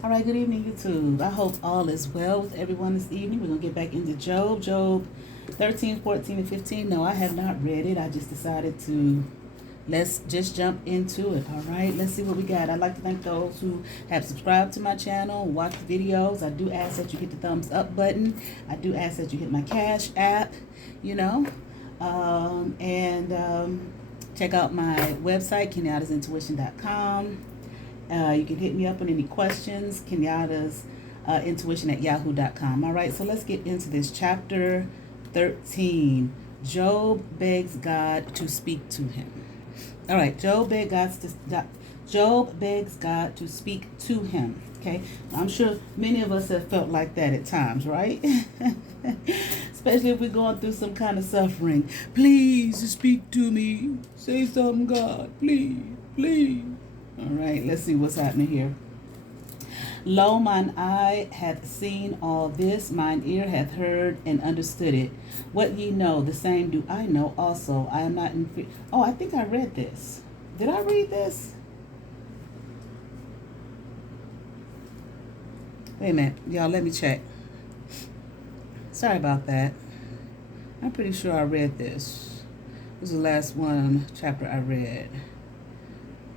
All right, good evening, YouTube. I hope all is well with everyone this evening. We're going to get back into Job 13, 14, and 15. No, I have not read it. I just decided to let's just jump into it. All right, let's see what we got. I'd like to thank those who have subscribed to my channel, watch the videos. I do ask that you hit the thumbs up button. I do ask that you hit my Cash app, and check out my website, kenyattasintuition.com. You can hit me up on any questions, Kenyatta's intuition at yahoo.com. All right, so let's get into this. Chapter 13. Job begs God to speak to him. All right, Job begs God to speak to him. Okay, I'm sure many of us have felt like that at times, right? Especially if we're going through some kind of suffering. Please speak to me. Say something, God. Please, please. All right, let's see what's happening here. Lo, mine eye hath seen all this, mine ear hath heard and understood it. What ye know, the same do I know also. I am not in fear. Oh, I think I read this. Did I read this? Wait a minute, y'all, let me check. Sorry about that. I'm pretty sure I read this. This is the last one chapter I read.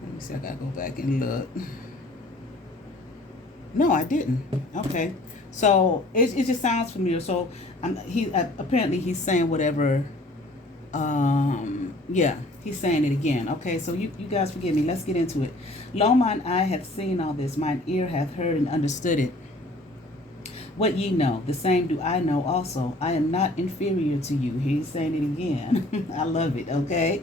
Let me see, I gotta go back and look. No, I didn't. Okay, so it just sounds familiar. So apparently he's saying whatever. Yeah, he's saying it again. Okay, so you guys forgive me. Let's get into it. Lo, mine eye hath seen all this, mine ear hath heard and understood it. What ye know, the same do I know also. I am not inferior to you. He's saying it again. I love it. Okay.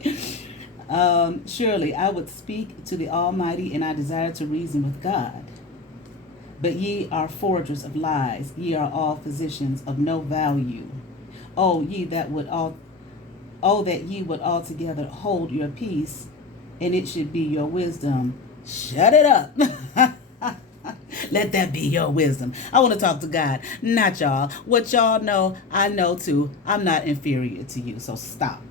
Surely I would speak to the Almighty, and I desire to reason with God. But ye are forgers of lies, ye are all physicians of no value. Oh, that ye would altogether hold your peace, and it should be your wisdom. Shut it up. Let that be your wisdom. I want to talk to God, not y'all. What y'all know, I know too. I'm not inferior to you, so stop.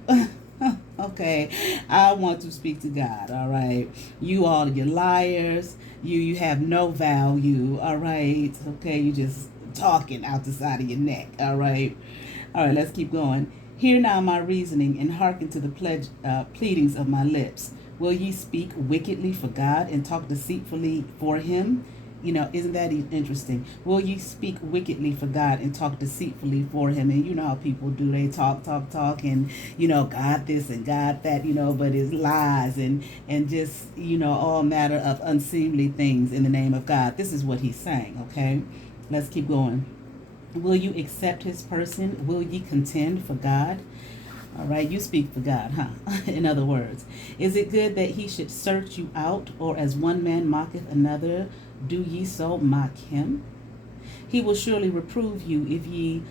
Okay, I want to speak to God. All right, you all, you're liars. You have no value. All right, okay, you just talking out the side of your neck. All right, let's keep going. Hear now my reasoning, and hearken to the pleadings of my lips. Will ye speak wickedly for God and talk deceitfully for him? Isn't that interesting? Will ye speak wickedly for God and talk deceitfully for him? And you know how people do. They talk, and, God this and God that, but it's lies and just, all matter of unseemly things in the name of God. This is what he's saying, okay? Let's keep going. Will you accept his person? Will ye contend for God? All right, you speak for God, huh? In other words, is it good that he should search you out, or as one man mocketh another, do ye so mock him? He will surely reprove you if ye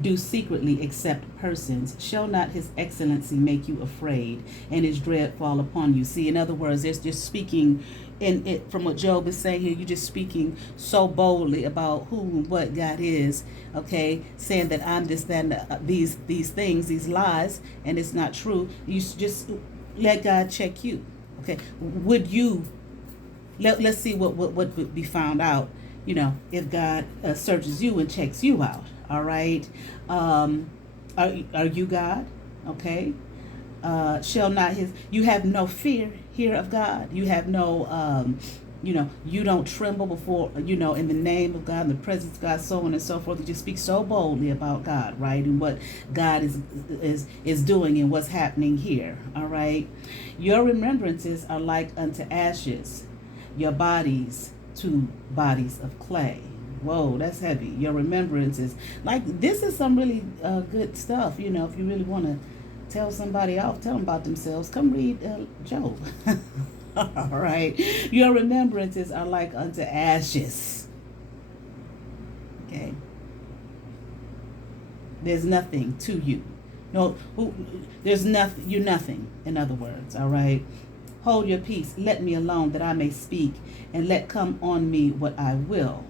do secretly accept persons. Shall not his excellency make you afraid, and his dread fall upon you? See, in other words, there's just speaking in it from what Job is saying here. You're just speaking so boldly about who and what God is, okay, saying that I'm this, that, and these things, these lies, and it's not true. You just let God check you, okay? Would you let's see what would be found out, if God searches you and checks you out. All right, are you God? Okay. Shall not you have no fear here of God? You have no you don't tremble before, in the name of God, in the presence of God, so on and so forth. You just speak so boldly about God, right? And what God is doing and what's happening here. All right. Your remembrances are like unto ashes, your bodies to bodies of clay. Whoa, that's heavy. Your remembrances. Like, this is some really good stuff. If you really want to tell somebody off, tell them about themselves, come read Job. All right. Your remembrances are like unto ashes. Okay. There's nothing to you. No, there's nothing. You're nothing, in other words. All right. Hold your peace. Let me alone, that I may speak, and let come on me what I will.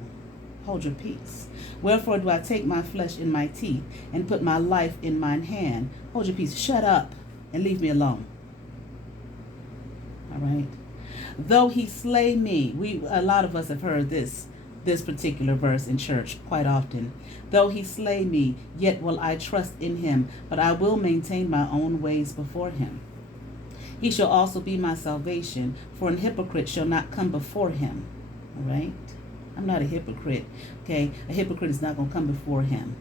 Hold your peace. Wherefore do I take my flesh in my teeth, and put my life in mine hand? Hold your peace. Shut up and leave me alone. All right. Though he slay me, a lot of us have heard this particular verse in church quite often. Though he slay me, yet will I trust in him, but I will maintain my own ways before him. He shall also be my salvation, for an hypocrite shall not come before him. All right? I'm not a hypocrite. Okay? A hypocrite is not going to come before him.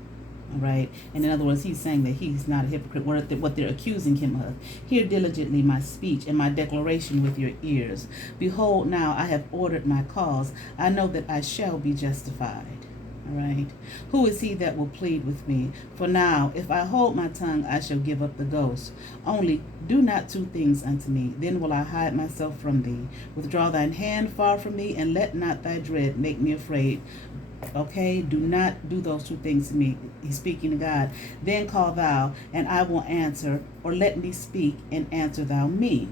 All right? And in other words, he's saying that he's not a hypocrite, what they're accusing him of. Hear diligently my speech and my declaration with your ears. Behold, now I have ordered my cause. I know that I shall be justified. All right. Who is he that will plead with me? For now, if I hold my tongue, I shall give up the ghost. Only do not two things unto me, then will I hide myself from thee. Withdraw thine hand far from me, and let not thy dread make me afraid. Okay, do not do those two things to me. He's speaking to God. Then call thou, and I will answer, or let me speak, and answer thou me.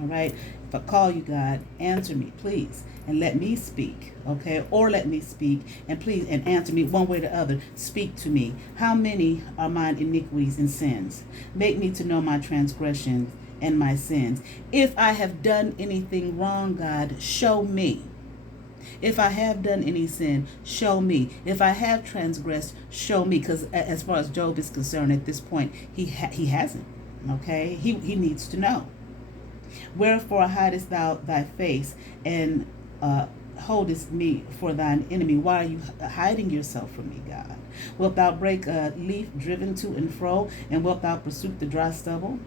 All right. If I call you, God, answer me, please, and let me speak, okay? Or let me speak, and please, and answer me one way or the other. Speak to me. How many are mine iniquities and sins? Make me to know my transgressions and my sins. If I have done anything wrong, God, show me. If I have done any sin, show me. If I have transgressed, show me. Because as far as Job is concerned at this point, he hasn't, okay? He needs to know. Wherefore hidest thou thy face, and holdest me for thine enemy? Why are you hiding yourself from me, God? Wilt thou break a leaf driven to and fro, and wilt thou pursue the dry stubble?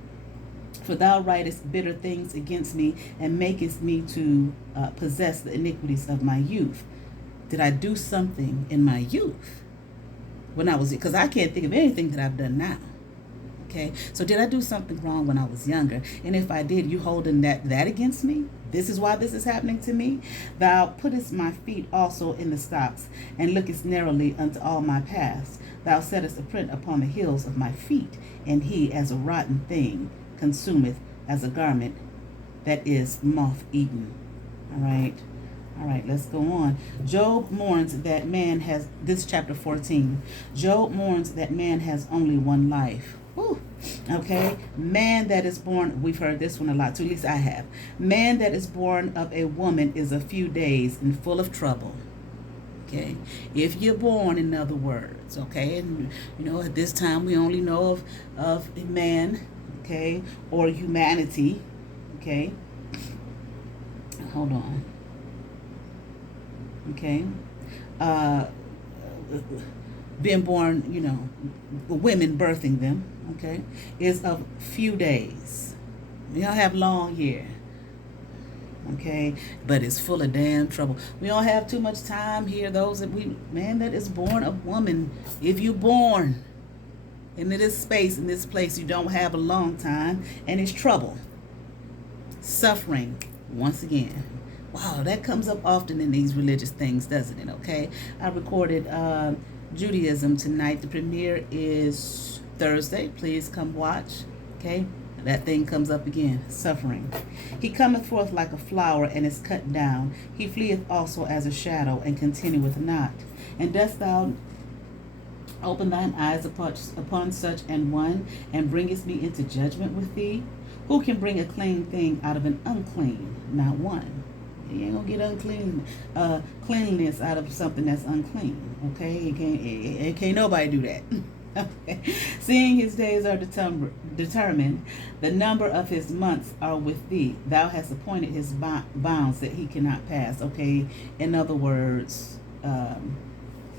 For thou writest bitter things against me, and makest me to possess the iniquities of my youth. Did I do something in my youth? When I was, because I can't think of anything that I've done now. Okay, so did I do something wrong when I was younger? And if I did, you holding that against me? This is why this is happening to me? Thou puttest my feet also in the stocks, and lookest narrowly unto all my paths. Thou settest a print upon the heels of my feet, and he as a rotten thing consumeth, as a garment that is moth-eaten. All right, let's go on. Job mourns that man has, this is chapter 14. Job mourns that man has only one life. Whew. Okay, man that is born, we've heard this one a lot too, at least I have. Man that is born of a woman is a few days and full of trouble. Okay, if you're born, in other words, okay, and you know, at this time we only know of man, okay, or humanity, okay. Hold on. Okay, being born, you know, women birthing them, okay, is of few days. We don't have long here, okay, but it's full of damn trouble. We don't have too much time here. Those that man that is born of woman, if you're born into this space, in this place, you don't have a long time, and it's trouble, suffering, once again. Wow, that comes up often in these religious things, doesn't it? Okay, I recorded Judaism tonight. The premiere is Thursday. Please come watch. Okay, that thing comes up again. Suffering. He cometh forth like a flower and is cut down. He fleeth also as a shadow and continueth not. And dost thou open thine eyes upon such an one, and bringest me into judgment with thee? Who can bring a clean thing out of an unclean? Not one. You ain't gonna get cleanliness out of something that's unclean. Okay, it can't nobody do that. Okay. Seeing his days are determined, the number of his months are with thee. Thou hast appointed his bounds that he cannot pass. Okay, in other words,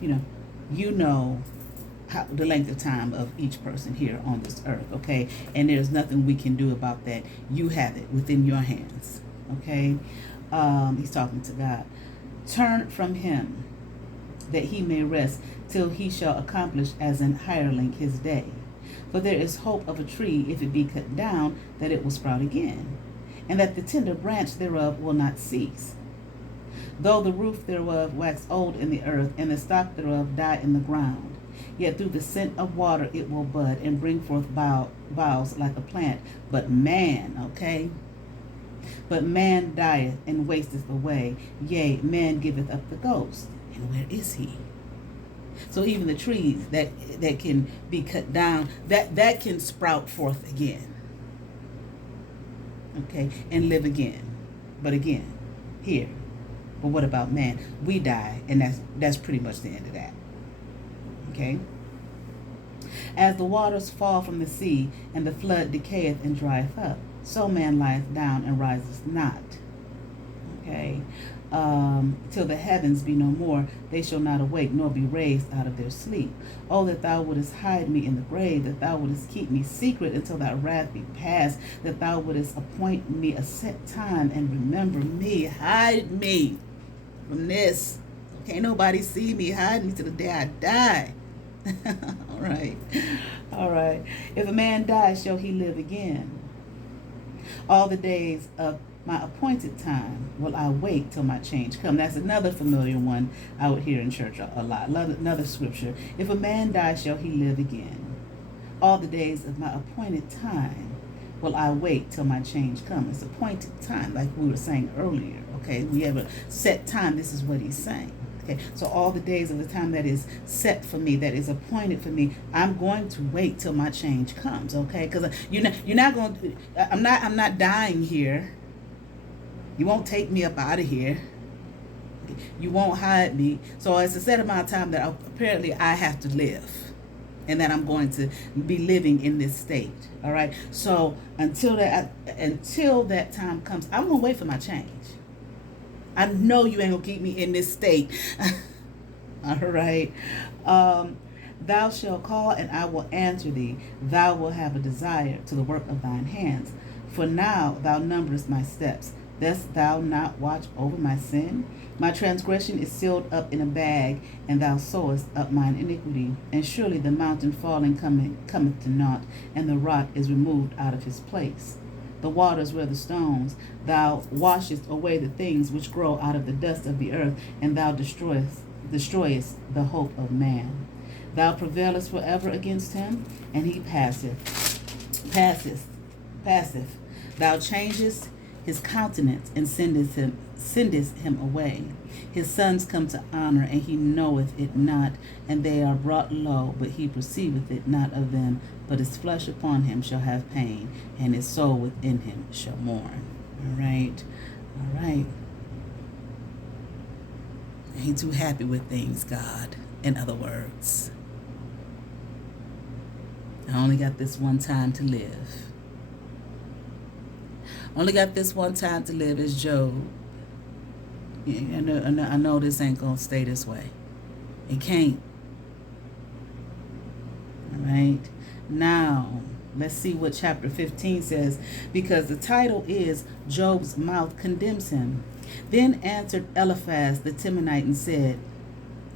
you know how the length of time of each person here on this earth. Okay, and there's nothing we can do about that. You have it within your hands. Okay. He's talking to God. Turn from him, that he may rest, till he shall accomplish as an hireling his day. For there is hope of a tree, if it be cut down, that it will sprout again, and that the tender branch thereof will not cease. Though the roof thereof wax old in the earth, and the stock thereof die in the ground, yet through the scent of water it will bud, and bring forth boughs like a plant. But man, okay, but man dieth and wasteth away. Yea, man giveth up the ghost. And where is he? So even the trees that can be cut down, that can sprout forth again. Okay, and live again. But again, here. But what about man? We die, and that's pretty much the end of that. Okay? As the waters fall from the sea, and the flood decayeth and drieth up, so man lieth down and riseth not. Okay? Till the heavens be no more, they shall not awake, nor be raised out of their sleep. Oh, that thou wouldest hide me in the grave, that thou wouldest keep me secret until thy wrath be past, that thou wouldest appoint me a set time and remember me. Hide me from this. Can't nobody see me. Hide me to the day I die. All right. All right. If a man dies, shall he live again? All the days of my appointed time will I wait till my change come. That's another familiar one I would hear in church a lot. Another scripture. If a man dies, shall he live again? All the days of my appointed time will I wait till my change come. It's appointed time, like we were saying earlier. Okay, we have a set time. This is what he's saying. Okay, so all the days of the time that is set for me, that is appointed for me, I'm going to wait till my change comes. Okay, because you're not going. I'm not dying here. You won't take me up out of here. You won't hide me. So it's a set amount of time that apparently I have to live, and that I'm going to be living in this state. All right. So until that time comes, I'm gonna wait for my change. I know you ain't gonna keep me in this state. All right. Thou shalt call, and I will answer thee. Thou wilt have a desire to the work of thine hands. For now thou numberest my steps. Dost thou not watch over my sin? My transgression is sealed up in a bag, and thou sewest up mine iniquity. And surely the mountain falling cometh to naught, and the rock is removed out of his place. The waters were the stones. Thou washest away the things which grow out of the dust of the earth, and thou destroyest the hope of man. Thou prevailest forever against him, and he passeth. Thou changest his countenance, and sendest him away. His sons come to honor, and he knoweth it not, and they are brought low, but he perceiveth it not of them. But his flesh upon him shall have pain, and his soul within him shall mourn. All right. All right. Ain't too happy with things, God. In other words, I only got this one time to live. Only got this one time to live as Job. Yeah, I know this ain't going to stay this way. It can't. All right. Now, let's see what chapter 15 says, because the title is Job's Mouth Condemns Him. Then answered Eliphaz the Temanite and said,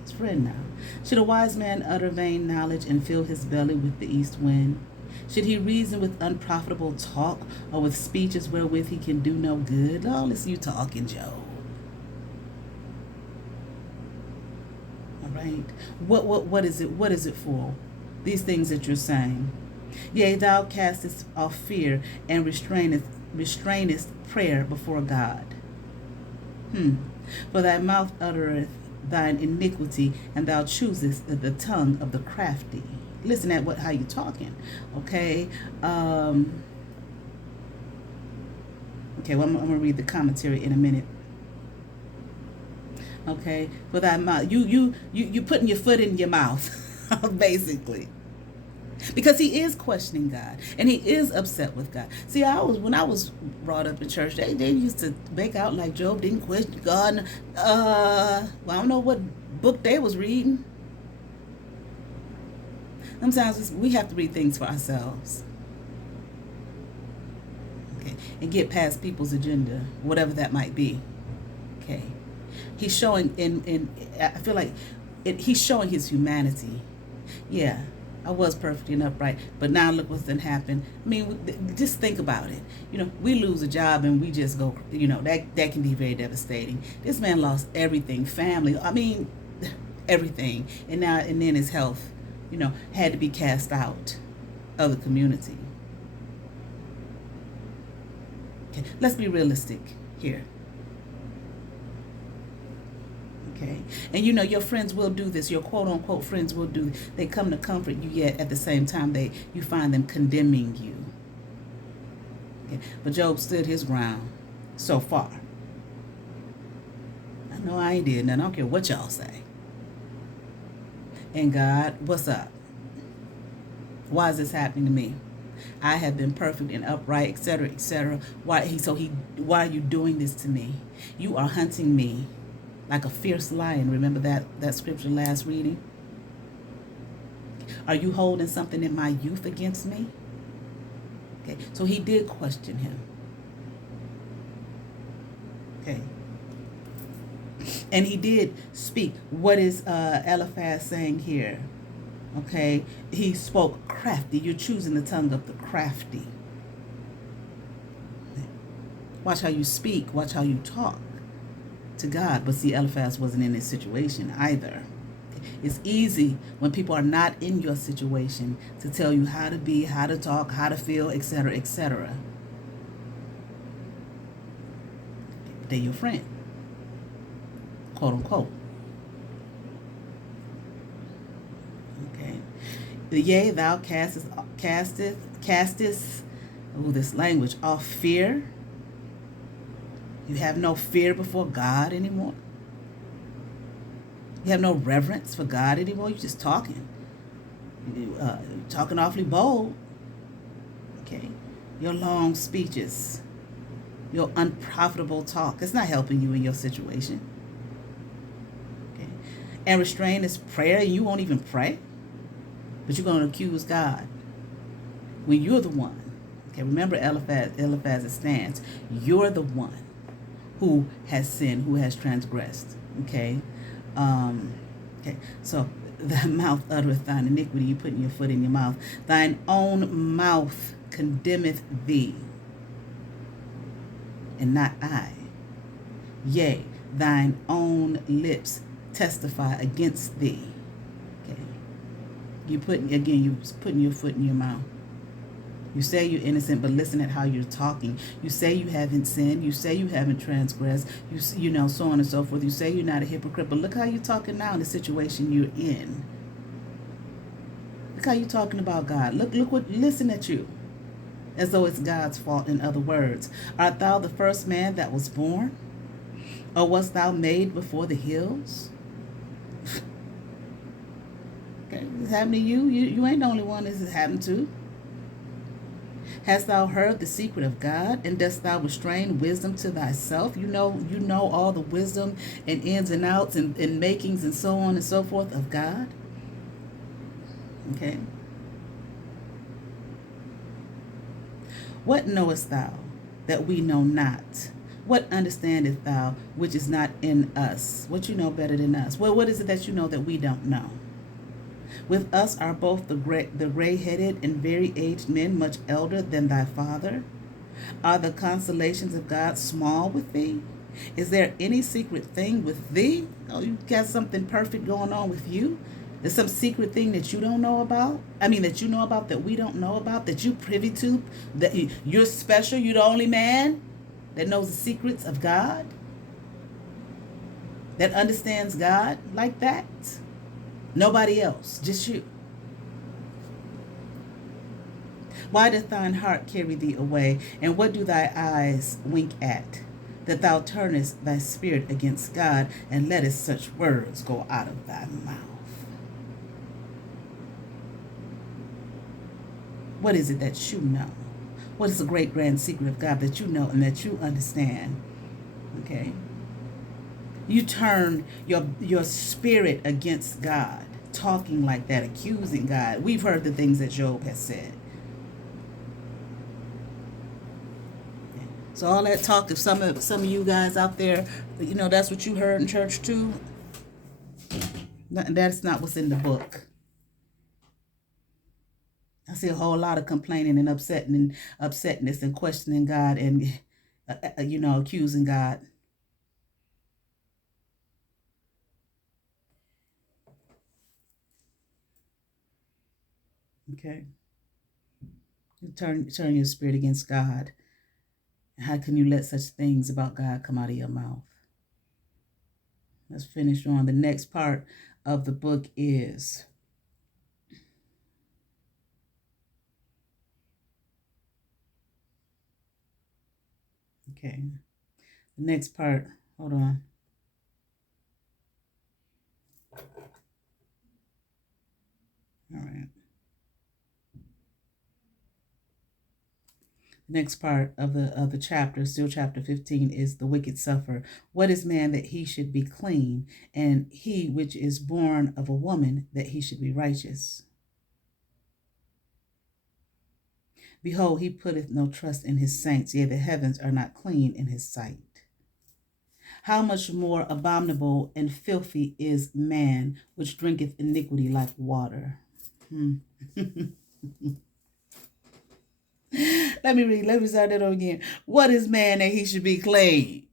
it's read now, should a wise man utter vain knowledge and fill his belly with the east wind? Should he reason with unprofitable talk, or with speeches wherewith he can do no good? Oh, listen, you talking, Job. All right. What is it? What is it for? These things that you're saying. Yea, thou castest off fear, and restrainest prayer before God. For thy mouth uttereth thine iniquity, and thou choosest the tongue of the crafty. Listen at how you talking. Okay. Okay, well, I'm gonna read the commentary in a minute. Okay, for thy mouth, you putting your foot in your mouth, basically, because he is questioning God, and he is upset with God. See, when I was brought up in church, they used to make out like Job didn't question God. Well, I don't know what book they was reading. Sometimes we have to read things for ourselves, okay, and get past people's agenda, whatever that might be. Okay, he's showing I feel like he's showing his humanity. Yeah, I was perfect and upright, but now look what's done happened. I mean, just think about it. We lose a job and we just go. That can be very devastating. This man lost everything, family. I mean, everything, and then his health. Had to be cast out of the community. Okay, let's be realistic here. Okay, and your friends will do this. Your quote unquote friends will do this. They come to comfort you, yet at the same time you find them condemning you. Okay, but Job stood his ground so far. No, I ain't did nothing. I don't care what y'all say. And God, what's up? Why is this happening to me? I have been perfect and upright, etc., etc. Why are you doing this to me? You are hunting me like a fierce lion. Remember that scripture last reading? Are you holding something in my youth against me? Okay, so he did question him. Okay. And he did speak. What is Eliphaz saying here? Okay, he spoke crafty. You're choosing the tongue of the crafty. Watch how you speak. Watch how you talk to God. But see, Eliphaz wasn't in this situation either. It's easy when people are not in your situation to tell you how to be, how to talk, how to feel, etc., etc. They're your friend, quote unquote. Okay. Yea, thou castest, this language, off fear. You have no fear before God anymore. You have no reverence for God anymore. You're just talking. Talking awfully bold. Okay. Your long speeches. Your unprofitable talk. It's not helping you in your situation. Okay. And restrain is prayer, and you won't even pray. But you're going to accuse God when you're the one. Okay, remember Eliphaz's stance. You're the one who has sinned, who has transgressed. Okay? Okay, so thy mouth uttereth thine iniquity, you putting your foot in your mouth. Thine own mouth condemneth thee, and not I. Yea, thine own lips testify against thee. Okay. You putting your foot in your mouth. You say you're innocent, but listen at how you're talking. You say you haven't sinned. You say you haven't transgressed. You know, so on and so forth. You say you're not a hypocrite, but look how you're talking now in the situation you're in. Look how you're talking about God. Listen at you, as though it's God's fault. In other words, art thou the first man that was born, or wast thou made before the hills? Okay, it's happened to you. You ain't the only one this has happened to. Hast thou heard the secret of God, and dost thou restrain wisdom to thyself? You know all the wisdom and ins and outs and makings and so on and so forth of God. Okay. What knowest thou that we know not? What understandest thou which is not in us? What you know better than us? Well, what is it that you know that we don't know? With us are both the gray-headed and very aged men, much elder than thy father. Are the consolations of God small with thee? Is there any secret thing with thee? Oh, you got something perfect going on with you? There's some secret thing that you don't know about? That you know about that we don't know about, that you privy to, that you're special, you're the only man that knows the secrets of God, that understands God like that? Nobody else, just you. Why doth thine heart carry thee away? And what do thy eyes wink at? That thou turnest thy spirit against God, and lettest such words go out of thy mouth. What is it that you know? What is the great grand secret of God that you know and that you understand? Okay? You turn your spirit against God, talking like that, accusing God. We've heard the things that Job has said. So all that talk, if some of you guys out there, that's what you heard in church too, that's not what's in the book. I see a whole lot of complaining and upsetness and questioning God and, accusing God. Okay. You turn your spirit against God. How can you let such things about God come out of your mouth? Let's finish on. The next part of the book is okay. The next part, hold on. Next part of the chapter, still chapter 15, is the wicked suffer. What is man that he should be clean, and he which is born of a woman that he should be righteous? Behold, he putteth no trust in his saints, yea, the heavens are not clean in his sight. How much more abominable and filthy is man, which drinketh iniquity like water. Let me start that over again. What is man that he should be clean?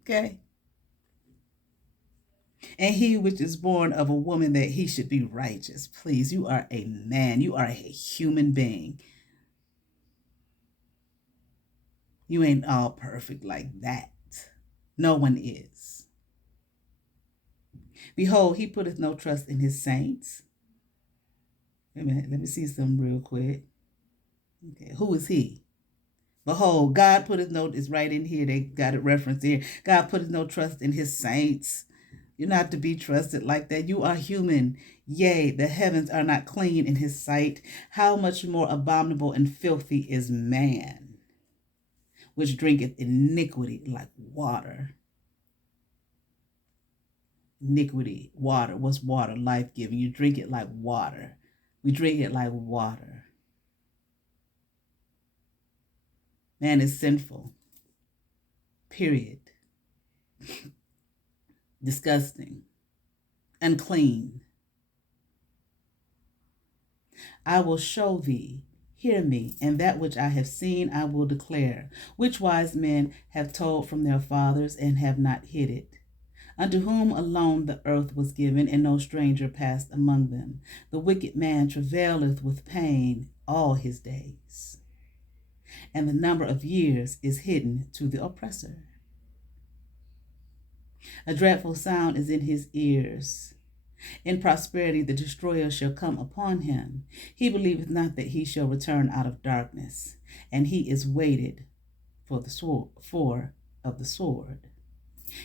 Okay. And he which is born of a woman that he should be righteous. Please, you are a man. You are a human being. You ain't all perfect like that. No one is. Behold, he putteth no trust in his saints. Wait a minute, let me see something real quick. Okay, who is he? Behold, God putteth no, it's right in here, they got it referenced here. God putteth no trust in his saints. You're not to be trusted like that. You are human. Yea, the heavens are not clean in his sight. How much more abominable and filthy is man, which drinketh iniquity like water. Iniquity, water. What's water? Life-giving. You drink it like water. We drink it like water. Man is sinful. Period. Disgusting. Unclean. I will show thee, hear me, and that which I have seen I will declare, which wise men have told from their fathers and have not hid it. Unto whom alone the earth was given, and no stranger passed among them. The wicked man travaileth with pain all his days, and the number of years is hidden to the oppressor. A dreadful sound is in his ears. In prosperity the destroyer shall come upon him. He believeth not that he shall return out of darkness, and he is waited for the sword.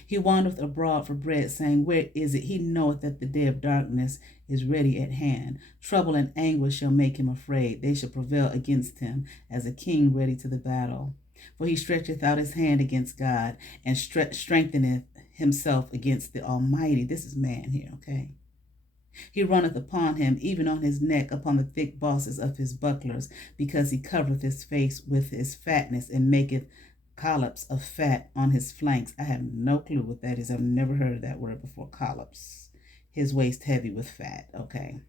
He wandereth abroad for bread, saying, where is it? He knoweth that the day of darkness is ready at hand. Trouble and anguish shall make him afraid. They shall prevail against him as a king ready to the battle. For he stretcheth out his hand against God, and strengtheneth himself against the Almighty. This is man here, okay? He runneth upon him, even on his neck, upon the thick bosses of his bucklers, because he covereth his face with his fatness, and maketh collops of fat on his flanks. I have no clue what that is. I've never heard of that word before, collops. His waist heavy with fat, okay.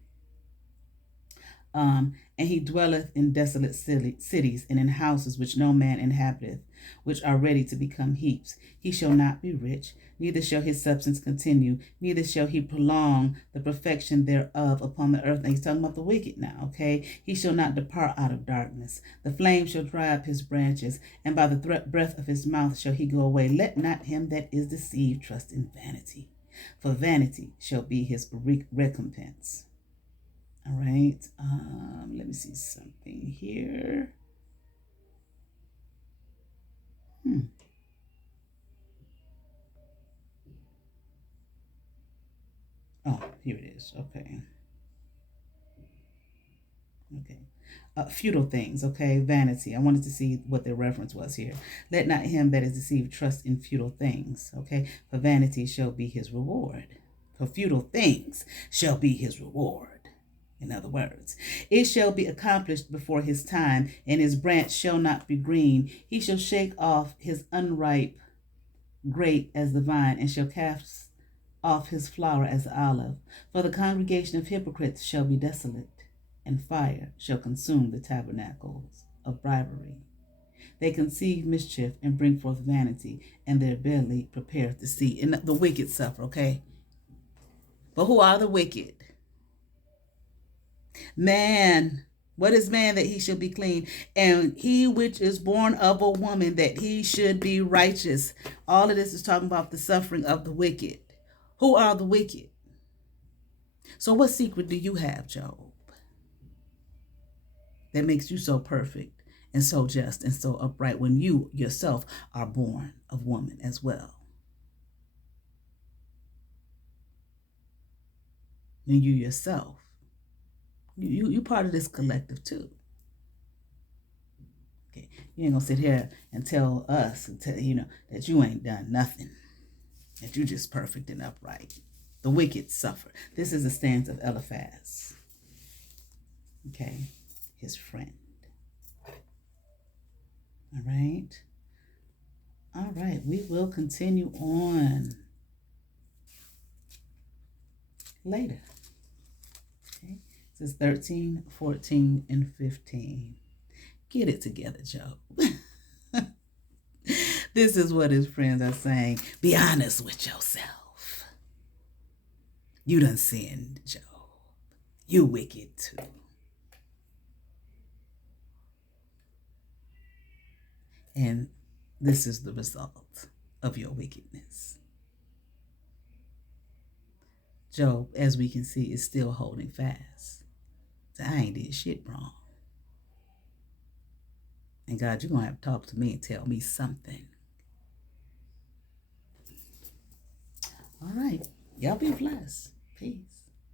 And he dwelleth in desolate cities, and in houses which no man inhabiteth, which are ready to become heaps. He shall not be rich, neither shall his substance continue, neither shall he prolong the perfection thereof upon the earth. Now he's talking about the wicked now, okay? He shall not depart out of darkness. The flame shall dry up his branches, and by the breath of his mouth shall he go away. Let not him that is deceived trust in vanity, for vanity shall be his recompense. All right, let me see something here. Oh, here it is. Okay. Futile things, okay? Vanity. I wanted to see what the reference was here. Let not him that is deceived trust in futile things, okay? For vanity shall be his reward. For futile things shall be his reward. In other words, it shall be accomplished before his time, and his branch shall not be green. He shall shake off his unripe grape as the vine, and shall cast off his flower as the olive. For the congregation of hypocrites shall be desolate, and fire shall consume the tabernacles of bribery. They conceive mischief and bring forth vanity, and their belly prepareth deceit. And the wicked suffer, okay? But who are the wicked? Man. What is man that he should be clean? And he which is born of a woman that he should be righteous. All of this is talking about the suffering of the wicked. Who are the wicked? So what secret do you have, Job, that makes you so perfect and so just and so upright when you yourself are born of woman as well? And you yourself You part of this collective too. Okay, you ain't gonna sit here and tell us and tell that you ain't done nothing, that you just perfect and upright. The wicked suffer. This is the stance of Eliphaz. Okay, his friend. All right. All right, we will continue on later. Okay, this is 13, 14, and 15. Get it together, Job. This is what his friends are saying. Be honest with yourself. You done sinned, Job. You wicked too. And this is the result of your wickedness. Job, as we can see, is still holding fast. So I ain't did shit wrong. And God, you're going to have to talk to me and tell me something. All right. Y'all be blessed. Peace.